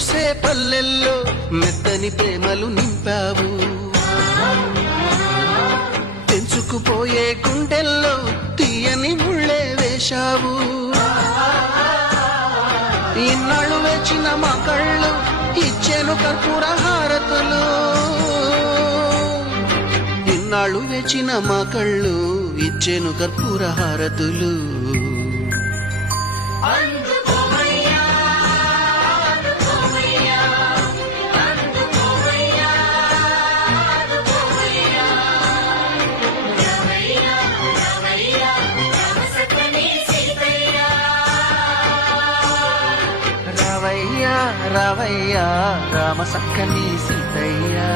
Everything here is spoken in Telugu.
పూసే పల్లెల్లో మెత్తని ప్రేమలు నింపావు, తెంచుకుపోయే గుండెల్లో తీయని ముళ్ళే వేశావు. ఇన్నాళ్ళు వేచిన మా కళ్ళు ఇచ్చేను కర్పూర హారతులు, ఇన్నాళ్ళు వేచిన మా కళ్ళు ఇచ్చేను కర్పూర హారతులు. రావయ్యా రావయ్యా రామ సక్కని సీతయ్యా.